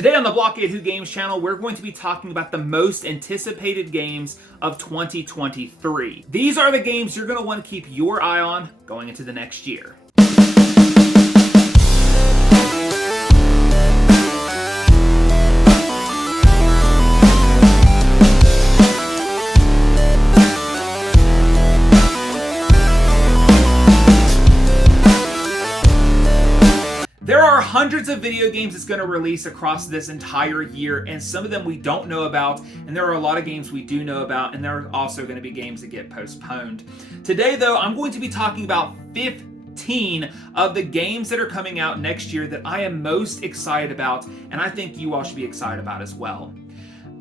Today on the Blockade Who Games channel, we're going to be talking about the most anticipated games of 2023. These are the games you're going to want to keep your eye on going into the next year. There are hundreds of video games that's going to release across this entire year, and some of them we don't know about, and there are a lot of games we do know about, and there are also going to be games that get postponed. Today, though, I'm going to be talking about 15 of the games that are coming out next year that I am most excited about, and I think you all should be excited about as well.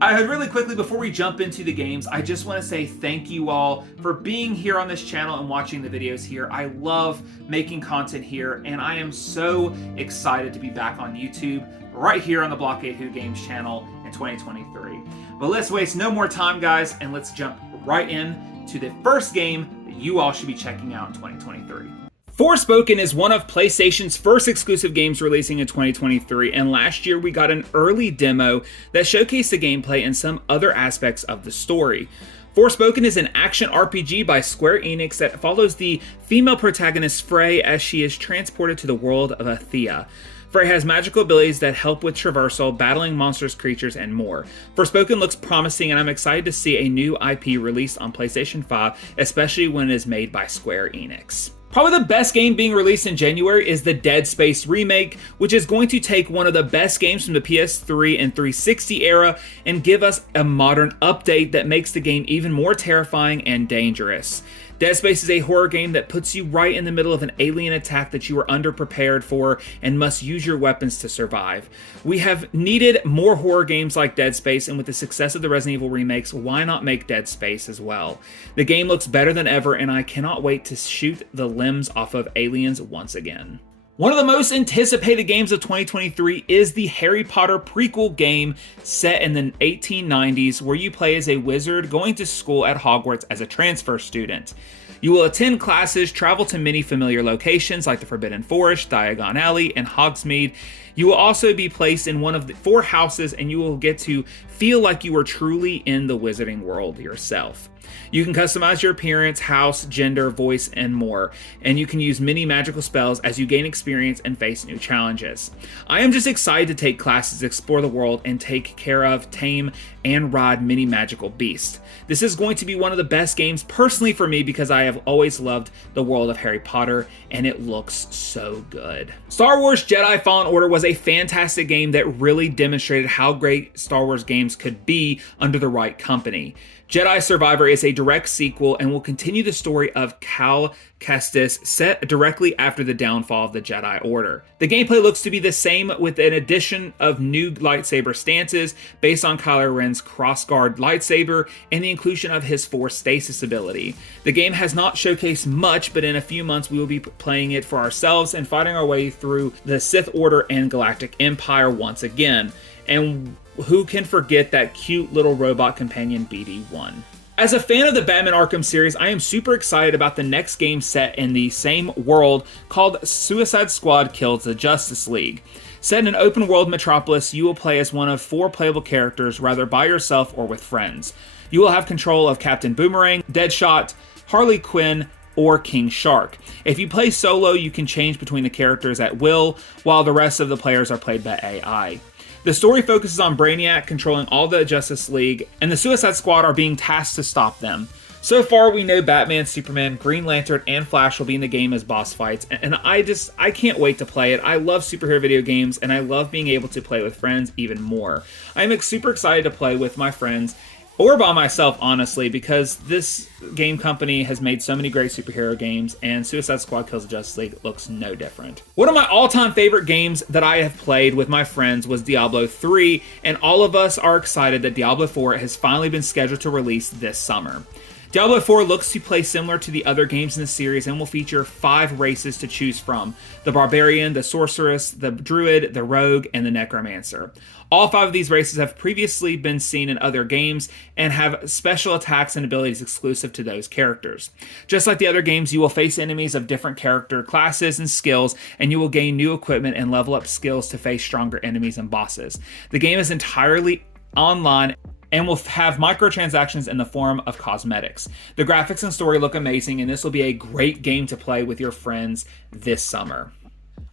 Really quickly, before we jump into the games, I just want to say thank you all for being here on this channel and watching the videos here. I love making content here, and I am so excited to be back on YouTube right here on the Blockade Who Games channel in 2023. But let's waste no more time, guys, and let's jump right in to the first game that you all should be checking out in 2023. Forspoken is one of PlayStation's first exclusive games releasing in 2023, and last year we got an early demo that showcased the gameplay and some other aspects of the story. Forspoken is an action RPG by Square Enix that follows the female protagonist Frey as she is transported to the world of Athea. Frey has magical abilities that help with traversal, battling monstrous creatures, and more. Forspoken looks promising, and I'm excited to see a new IP released on PlayStation 5, especially when it is made by Square Enix. Probably the best game being released in January is the Dead Space remake, which is going to take one of the best games from the PS3 and 360 era and give us a modern update that makes the game even more terrifying and dangerous. Dead Space is a horror game that puts you right in the middle of an alien attack that you are underprepared for and must use your weapons to survive. We have needed more horror games like Dead Space, and with the success of the Resident Evil remakes, why not make Dead Space as well? The game looks better than ever, and I cannot wait to shoot the limbs off of aliens once again. One of the most anticipated games of 2023 is the Harry Potter prequel game set in the 1890s, where you play as a wizard going to school at Hogwarts as a transfer student. You will attend classes, travel to many familiar locations like the Forbidden Forest, Diagon Alley, and Hogsmeade. You will also be placed in one of the 4 houses, and you will get to feel like you are truly in the wizarding world yourself. You can customize your appearance, house, gender, voice, and more, and you can use many magical spells as you gain experience and face new challenges. I am just excited to take classes, explore the world, and take care of, tame, and ride many magical beasts. This is going to be one of the best games personally for me because I have always loved the world of Harry Potter, and it looks so good. Star Wars Jedi Fallen Order was a fantastic game that really demonstrated how great Star Wars games could be under the right company. Jedi Survivor is a direct sequel and will continue the story of Cal Kestis set directly after the downfall of the Jedi Order. The gameplay looks to be the same with an addition of new lightsaber stances based on Kylo Ren's crossguard lightsaber and the inclusion of his Force stasis ability. The game has not showcased much, but in a few months we will be playing it for ourselves and fighting our way through the Sith Order and Galactic Empire once again. And who can forget that cute little robot companion BD-1? As a fan of the Batman Arkham series, I am super excited about the next game set in the same world called Suicide Squad Kills the Justice League. Set in an open world metropolis, you will play as one of 4 playable characters, rather by yourself or with friends. You will have control of Captain Boomerang, Deadshot, Harley Quinn, or King Shark. If you play solo, you can change between the characters at will, while the rest of the players are played by AI. The story focuses on Brainiac controlling all the Justice League, and the Suicide Squad are being tasked to stop them. So far, we know Batman, Superman, Green Lantern, and Flash will be in the game as boss fights, and I can't wait to play it. I love superhero video games, and I love being able to play with friends even more. I'm super excited to play with my friends, or by myself, honestly, because this game company has made so many great superhero games, and Suicide Squad Kills the Justice League looks no different. One of my all-time favorite games that I have played with my friends was Diablo 3, and all of us are excited that Diablo 4 has finally been scheduled to release this summer. Diablo 4 looks to play similar to the other games in the series and will feature 5 races to choose from: the Barbarian, the Sorceress, the Druid, the Rogue, and the Necromancer. All 5 of these races have previously been seen in other games and have special attacks and abilities exclusive to those characters. Just like the other games, you will face enemies of different character classes and skills, and you will gain new equipment and level up skills to face stronger enemies and bosses. The game is entirely online and will have microtransactions in the form of cosmetics. The graphics and story look amazing, and this will be a great game to play with your friends this summer.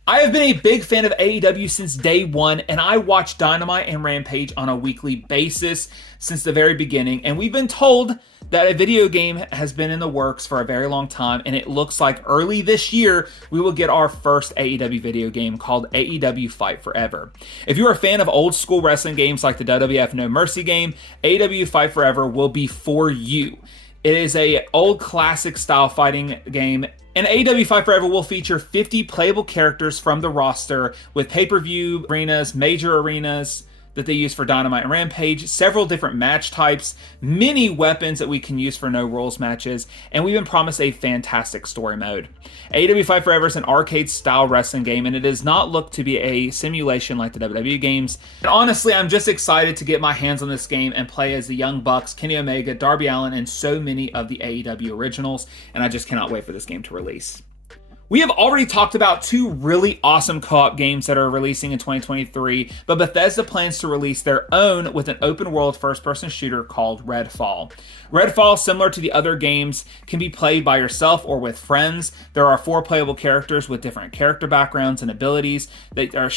I have been a big fan of AEW since day one, and I watch Dynamite and Rampage on a weekly basis since the very beginning, and we've been told that a video game has been in the works for a very long time, and it looks like early this year we will get our first AEW video game called AEW Fight Forever. If you're a fan of old school wrestling games like the WWF No Mercy game, AEW Fight Forever will be for you. It is a old classic style fighting game, and AEW Fight Forever will feature 50 playable characters from the roster with pay-per-view arenas, major arenas that they use for Dynamite and Rampage, several different match types, many weapons that we can use for no rules matches, and we've been promised a fantastic story mode. AEW Fight Forever is an arcade-style wrestling game, and it does not look to be a simulation like the WWE games. And honestly, I'm just excited to get my hands on this game and play as the Young Bucks, Kenny Omega, Darby Allin, and so many of the AEW originals, and I just cannot wait for this game to release. We have already talked about 2 really awesome co-op games that are releasing in 2023, but Bethesda plans to release their own with an open-world first-person shooter called Redfall. Redfall, similar to the other games, can be played by yourself or with friends. There are 4 playable characters with different character backgrounds and abilities that are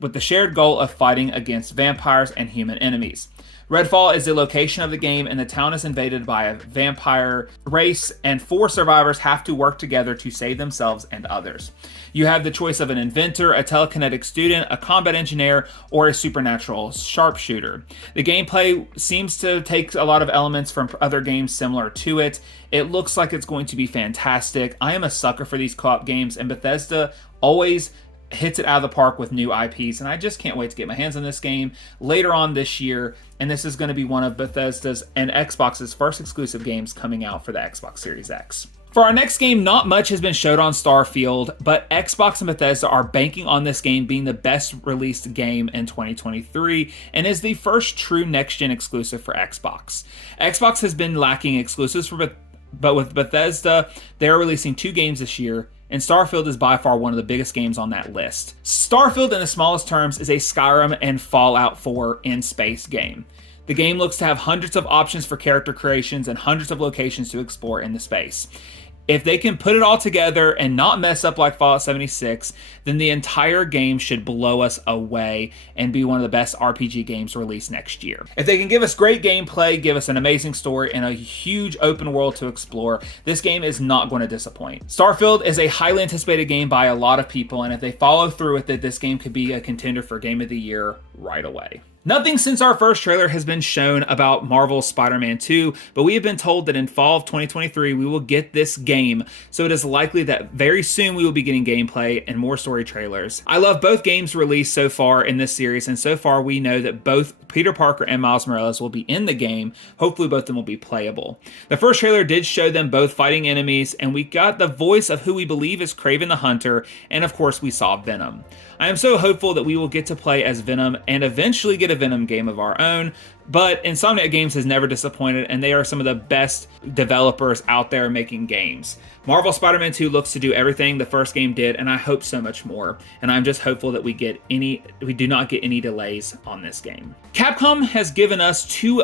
with the shared goal of fighting against vampires and human enemies. Redfall is the location of the game, and the town is invaded by a vampire race, and 4 survivors have to work together to save themselves and others. You have the choice of an inventor, a telekinetic student, a combat engineer, or a supernatural sharpshooter. The gameplay seems to take a lot of elements from other games similar to it. It looks like it's going to be fantastic. I am a sucker for these co-op games, and Bethesda always hits it out of the park with new IPs, and I just can't wait to get my hands on this game later on this year, and this is going to be one of Bethesda's and Xbox's first exclusive games coming out for the Xbox Series X. For our next game, not much has been showed on Starfield, but Xbox and Bethesda are banking on this game being the best released game in 2023 and is the first true next-gen exclusive for Xbox. Xbox has been lacking exclusives, but with Bethesda, they're releasing 2 games this year, and Starfield is by far one of the biggest games on that list. Starfield, in the smallest terms, is a Skyrim and Fallout 4 in-space game. The game looks to have hundreds of options for character creations and hundreds of locations to explore in the space. If they can put it all together and not mess up like Fallout 76, then the entire game should blow us away and be one of the best RPG games released next year. If they can give us great gameplay, give us an amazing story, and a huge open world to explore, this game is not going to disappoint. Starfield is a highly anticipated game by a lot of people, and if they follow through with it, this game could be a contender for Game of the Year right away. Nothing since our first trailer has been shown about Marvel's Spider-Man 2, but we have been told that in fall of 2023 we will get this game, so it is likely that very soon we will be getting gameplay and more story trailers. I love both games released so far in this series, and so far we know that both Peter Parker and Miles Morales will be in the game. Hopefully both of them will be playable. The first trailer did show them both fighting enemies, and we got the voice of who we believe is Kraven the Hunter, and of course we saw Venom. I am so hopeful that we will get to play as Venom and eventually get a Venom game of our own, but Insomniac Games has never disappointed, and they are some of the best developers out there making games. Marvel Spider-Man 2 looks to do everything the first game did, and I hope so much more. And I'm just hopeful that we do not get any delays on this game. Capcom has given us 2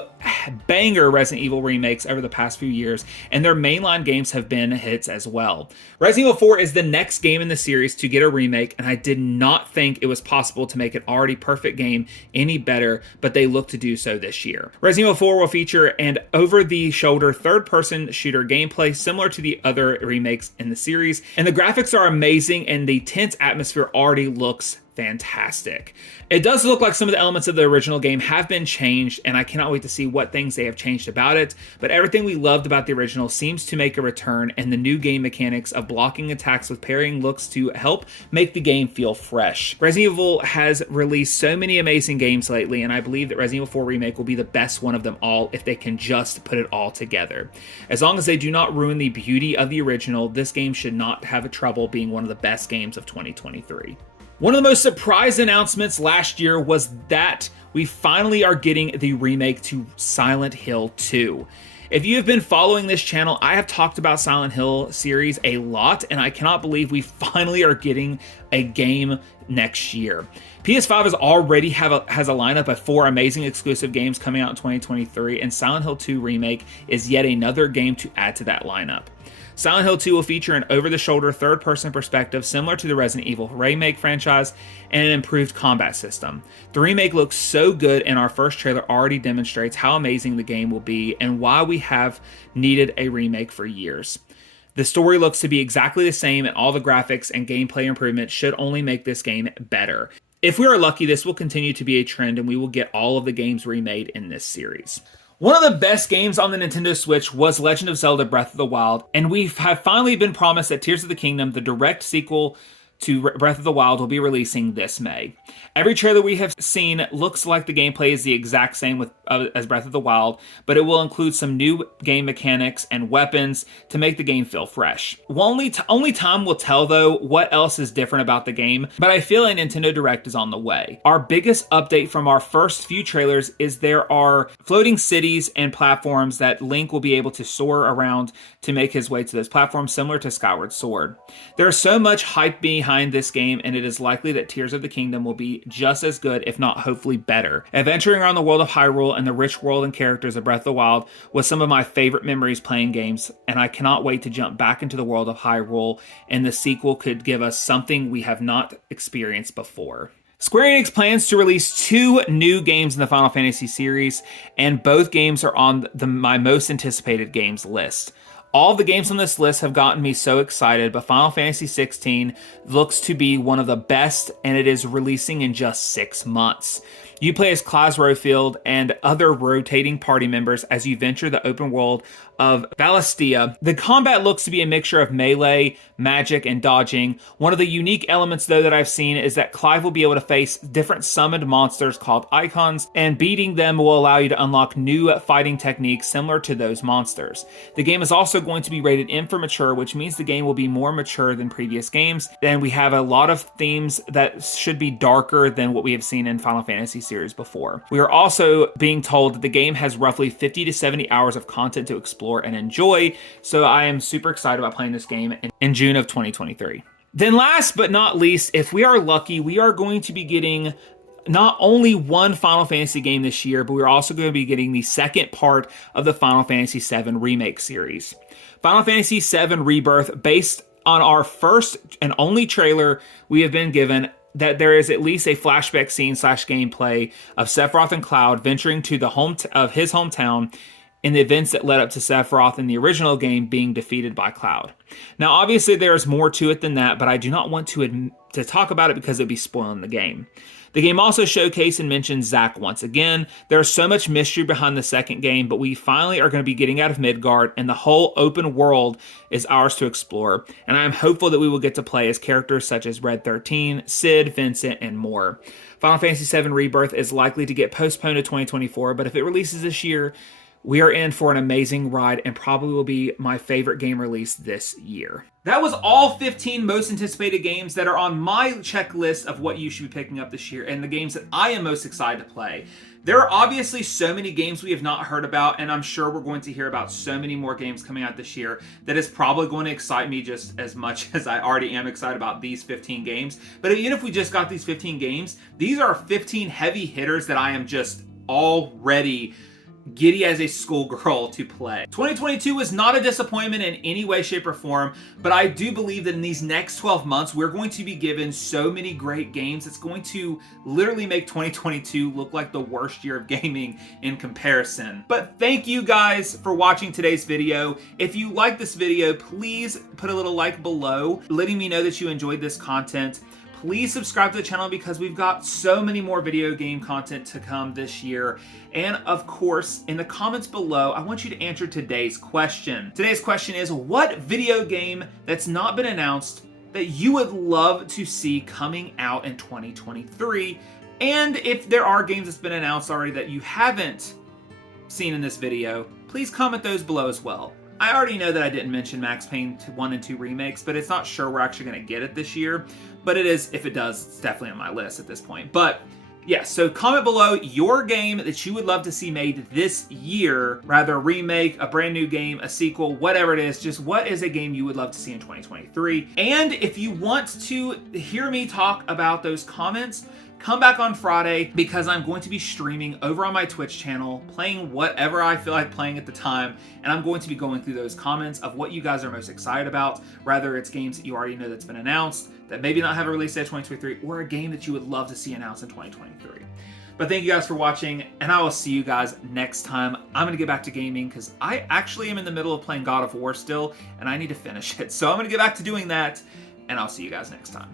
banger Resident Evil remakes over the past few years, and their mainline games have been hits as well. Resident Evil 4 is the next game in the series to get a remake, and I did not think it was possible to make an already perfect game any better, but they look to do so this year. Resident Evil 4 will feature an over-the-shoulder third-person shooter gameplay similar to the other remakes in the series, and the graphics are amazing, and the tense atmosphere already looks fantastic. It does look like some of the elements of the original game have been changed, and I cannot wait to see what things they have changed about it, but everything we loved about the original seems to make a return, and the new game mechanics of blocking attacks with parrying looks to help make the game feel fresh. Resident Evil has released so many amazing games lately, and I believe that Resident Evil 4 Remake will be the best one of them all if they can just put it all together. As long as they do not ruin the beauty of the original, this game should not have trouble being one of the best games of 2023. One of the most surprise announcements last year was that we finally are getting the remake to Silent Hill 2. If you have been following this channel, I have talked about Silent Hill series a lot, and I cannot believe we finally are getting a game next year. PS5 has a lineup of 4 amazing exclusive games coming out in 2023, and Silent Hill 2 Remake is yet another game to add to that lineup. Silent Hill 2 will feature an over-the-shoulder third-person perspective similar to the Resident Evil Remake franchise and an improved combat system. The remake looks so good, and our first trailer already demonstrates how amazing the game will be and why we have needed a remake for years. The story looks to be exactly the same, and all the graphics and gameplay improvements should only make this game better. If we are lucky, this will continue to be a trend, and we will get all of the games remade in this series. One of the best games on the Nintendo Switch was Legend of Zelda Breath of the Wild, and we have finally been promised that Tears of the Kingdom, the direct sequel to Breath of the Wild, will be releasing this May. Every trailer we have seen looks like the gameplay is the exact same as Breath of the Wild, but it will include some new game mechanics and weapons to make the game feel fresh. Only time will tell, though, what else is different about the game, but I feel a Nintendo Direct is on the way. Our biggest update from our first few trailers is there are floating cities and platforms that Link will be able to soar around to make his way to those platforms, similar to Skyward Sword. There is so much hype behind this game, and it is likely that Tears of the Kingdom will be just as good, if not hopefully better. Adventuring around the world of Hyrule and the rich world and characters of Breath of the Wild was some of my favorite memories playing games, and I cannot wait to jump back into the world of Hyrule, and the sequel could give us something we have not experienced before. Square Enix plans to release 2 new games in the Final Fantasy series, and both games are on my most anticipated games list. All of the games on this list have gotten me so excited, but Final Fantasy XVI looks to be one of the best, and it is releasing in just 6 months. You play as Claus Rofield and other rotating party members as you venture the open world of Valistia. The combat looks to be a mixture of melee, magic, and dodging. One of the unique elements, though, that I've seen is that Clive will be able to face different summoned monsters called icons, and beating them will allow you to unlock new fighting techniques similar to those monsters. The game is also going to be rated M for mature, which means the game will be more mature than previous games, and we have a lot of themes that should be darker than what we have seen in Final Fantasy series before. We are also being told that the game has roughly 50 to 70 hours of content to explore and enjoy, so I am super excited about playing this game in June of 2023. Then last but not least, if we are lucky, we are going to be getting not only one Final Fantasy game this year, but we're also going to be getting the second part of the Final Fantasy VII Remake series. Final Fantasy VII Rebirth, based on our first and only trailer we have been given, that there is at least a flashback scene / gameplay of Sephiroth and Cloud venturing to the of his hometown in the events that led up to Sephiroth in the original game being defeated by Cloud. Now, obviously, there is more to it than that, but I do not want to talk about it because it would be spoiling the game. The game also showcased and mentioned Zack once again. There's so much mystery behind the second game, but we finally are going to be getting out of Midgard, and the whole open world is ours to explore. And I am hopeful that we will get to play as characters such as Red 13, Cid, Vincent, and more. Final Fantasy VII Rebirth is likely to get postponed to 2024, but if it releases this year, we are in for an amazing ride and probably will be my favorite game release this year. That was all 15 most anticipated games that are on my checklist of what you should be picking up this year and the games that I am most excited to play. There are obviously so many games we have not heard about, and I'm sure we're going to hear about so many more games coming out this year that is probably going to excite me just as much as I already am excited about these 15 games. But even if we just got these 15 games, these are 15 heavy hitters that I am just already giddy as a schoolgirl to play. 2022 was not a disappointment in any way, shape, or form, but I do believe that in these next 12 months, we're going to be given so many great games. It's going to literally make 2022 look like the worst year of gaming in comparison. But thank you guys for watching today's video. If you like this video, please put a little like below, letting me know that you enjoyed this content. Please subscribe to the channel because we've got so many more video game content to come this year. And of course, in the comments below, I want you to answer today's question. Today's question is, what video game that's not been announced that you would love to see coming out in 2023? And if there are games that's been announced already that you haven't seen in this video, please comment those below as well. I already know that I didn't mention Max Payne 1 and 2 remakes, but it's not sure we're actually going to get it this year. But it is, if it does, it's definitely on my list at this point. But yeah, so comment below your game that you would love to see made this year, rather a remake, a brand new game, a sequel, whatever it is. Just what is a game you would love to see in 2023? And if you want to hear me talk about those comments, come back on Friday because I'm going to be streaming over on my Twitch channel, playing whatever I feel like playing at the time, and I'm going to be going through those comments of what you guys are most excited about, whether it's games that you already know that's been announced, that maybe not have a release date 2023, or a game that you would love to see announced in 2023. But thank you guys for watching, and I will see you guys next time. I'm going to get back to gaming because I actually am in the middle of playing God of War still, and I need to finish it. So I'm going to get back to doing that, and I'll see you guys next time.